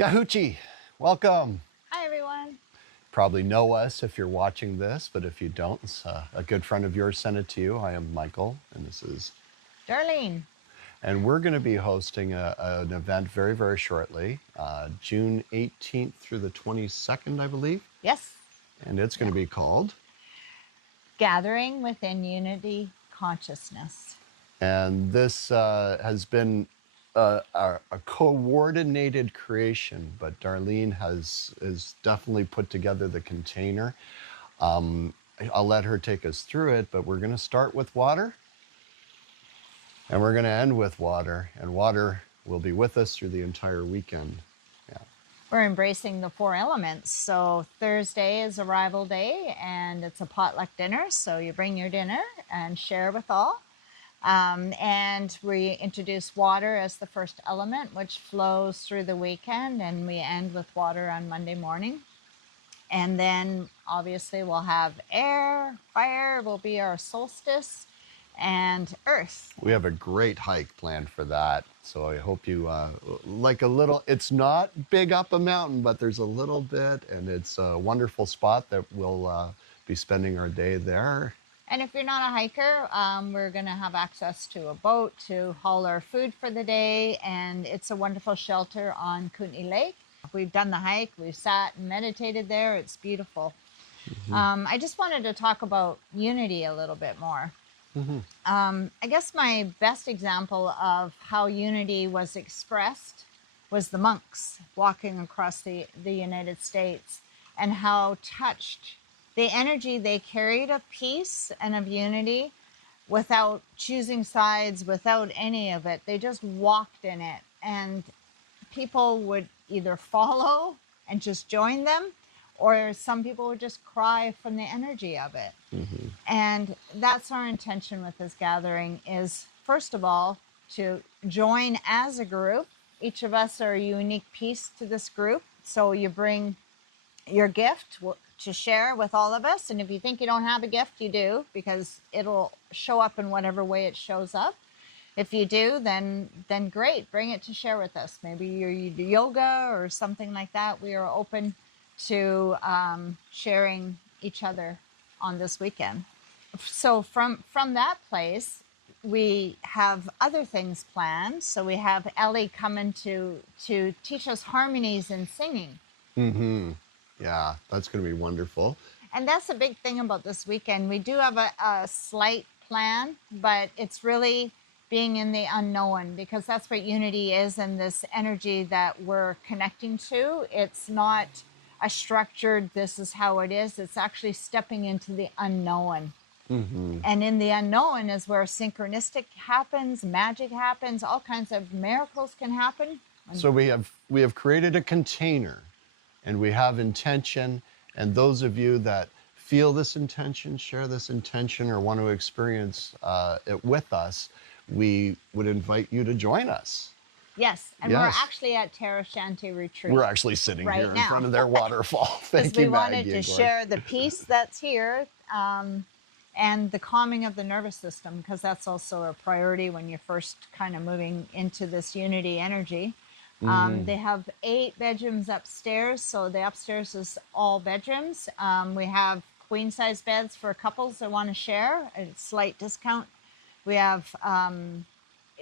Yahoochi, welcome. Hi, everyone. Probably know us if you're watching this, but if you don't, a good friend of yours sent it to you. I am Michael, and this is Darlene. And we're going to be hosting an event very, very shortly, June 18th through the 22nd, I believe. Yes. And it's going to be called Gathering Within Unity Consciousness. And this has been a coordinated creation, but Darlene has definitely put together the container. I'll let her take us through it, but we're going to start with water, and we're going to end with water, and water will be with us through the entire weekend. Yeah. We're embracing the 4 elements. So Thursday is arrival day, and it's a potluck dinner. So you bring your dinner and share with all. And we introduce water as the first element, which flows through the weekend, and we end with water on Monday morning. And then obviously we'll have air, fire will be our solstice, and earth. We have a great hike planned for that. So I hope you like a little, it's not big up a mountain, but there's a little bit, and it's a wonderful spot that we'll be spending our day there. And if you're not a hiker, we're going to have access to a boat to haul our food for the day. And it's a wonderful shelter on Kootenay Lake. We've done the hike. We've sat and meditated there. It's beautiful. Mm-hmm. I just wanted to talk about unity a little bit more. Mm-hmm. I guess my best example of how unity was expressed was the monks walking across the United States, and how touched the energy they carried of peace and of unity without choosing sides, without any of it. They just walked in it, and people would either follow and just join them, or some people would just cry from the energy of it. Mm-hmm. And that's our intention with this gathering, is first of all to join as a group. Each of us are a unique piece to this group, so you bring your gift to share with all of us. And if you think you don't have a gift, you do, because it'll show up in whatever way it shows up. If you do, then great, bring it to share with us. Maybe you do yoga or something like that. We are open to sharing each other on this weekend. So from that place, we have other things planned. So we have Ellie coming to teach us harmonies and singing. Mm-hmm. Yeah, that's going to be wonderful. And that's a big thing about this weekend. We do have a slight plan, but it's really being in the unknown, because that's what unity is, and this energy that we're connecting to. It's not a structured, this is how it is. It's actually stepping into the unknown. Mm-hmm. And in the unknown is where synchronistic happens, magic happens, all kinds of miracles can happen. So we have created a container, and we have intention, and those of you that feel this intention, share this intention, or want to experience it with us, we would invite you to join us. Yes, and we're actually at Tara Shanti Retreat. We're actually sitting right here now in front of their waterfall. Thank you, we wanted Maggie to share the peace that's here, and the calming of the nervous system, because that's also a priority when you're first kind of moving into this unity energy. They have 8 bedrooms upstairs, so the upstairs is all bedrooms. We have queen-size beds for couples that want to share, a slight discount. We have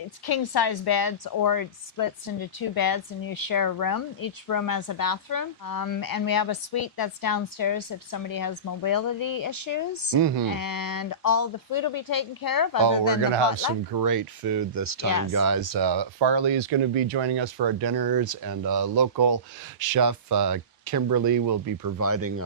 it's king-size beds, or it splits into 2 beds and you share a room. Each room has a bathroom. And we have a suite that's downstairs if somebody has mobility issues. Mm-hmm. And all the food will be taken care of. We're going to have some great food this time, yes, guys. Farley is going to be joining us for our dinners, and local chef Kimberly will be providing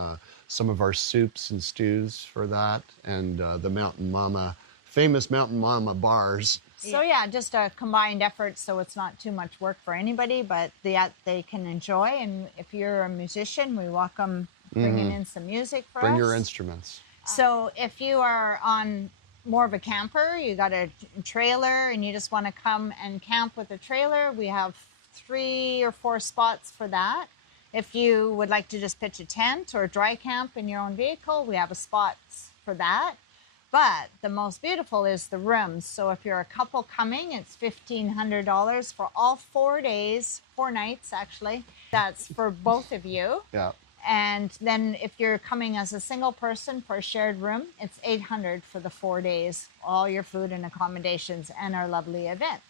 some of our soups and stews for that, and the famous Mountain Mama bars. So yeah, just a combined effort, so it's not too much work for anybody, but they can enjoy. And if you're a musician, we welcome bringing in some music for us. Bring your instruments. So if you are on more of a camper, you got a trailer, and you just want to come and camp with a trailer, we have 3 or 4 spots for that. If you would like to just pitch a tent or dry camp in your own vehicle, we have a spot for that. But the most beautiful is the rooms. So if you're a couple coming, it's $1,500 for all 4 days, 4 nights actually. That's for both of you. Yeah. And then if you're coming as a single person for a shared room, it's $800 for the 4 days, all your food and accommodations and our lovely event.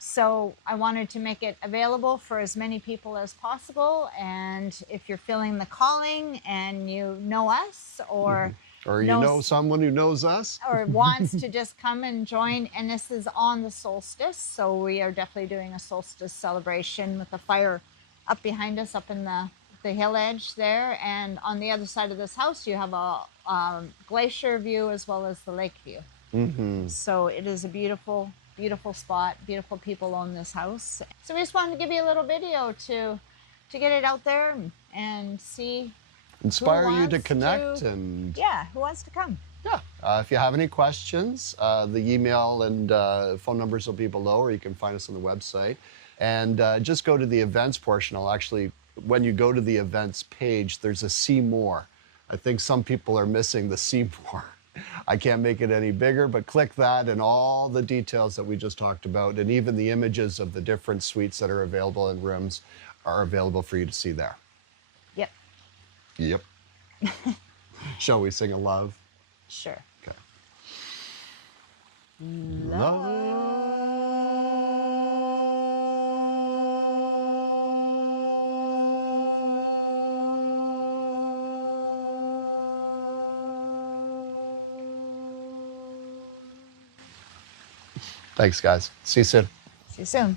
So I wanted to make it available for as many people as possible. And if you're feeling the calling and you know us or Or you know someone who knows us. or wants to just come and join, and this is on the solstice, so we are definitely doing a solstice celebration with the fire up behind us, up in the hill edge there, and on the other side of this house you have a glacier view as well as the lake view. So it is a beautiful, beautiful spot, beautiful people own this house. So we just wanted to give you a little video to get it out there and see. Inspire you to wants connect to- and Yeah, who wants to come? yeah. If you have any questions, the email and phone numbers will be below, or you can find us on the website. And just go to the events portion. I'll actually, when you go to the events page, there's a see more. I think some people are missing the see more. I can't make it any bigger, but click that and all the details that we just talked about, and even the images of the different suites that are available in rooms are available for you to see there. Yep. Yep. Shall we sing a love? Sure. Okay. Love. Thanks, guys. See you soon. See you soon.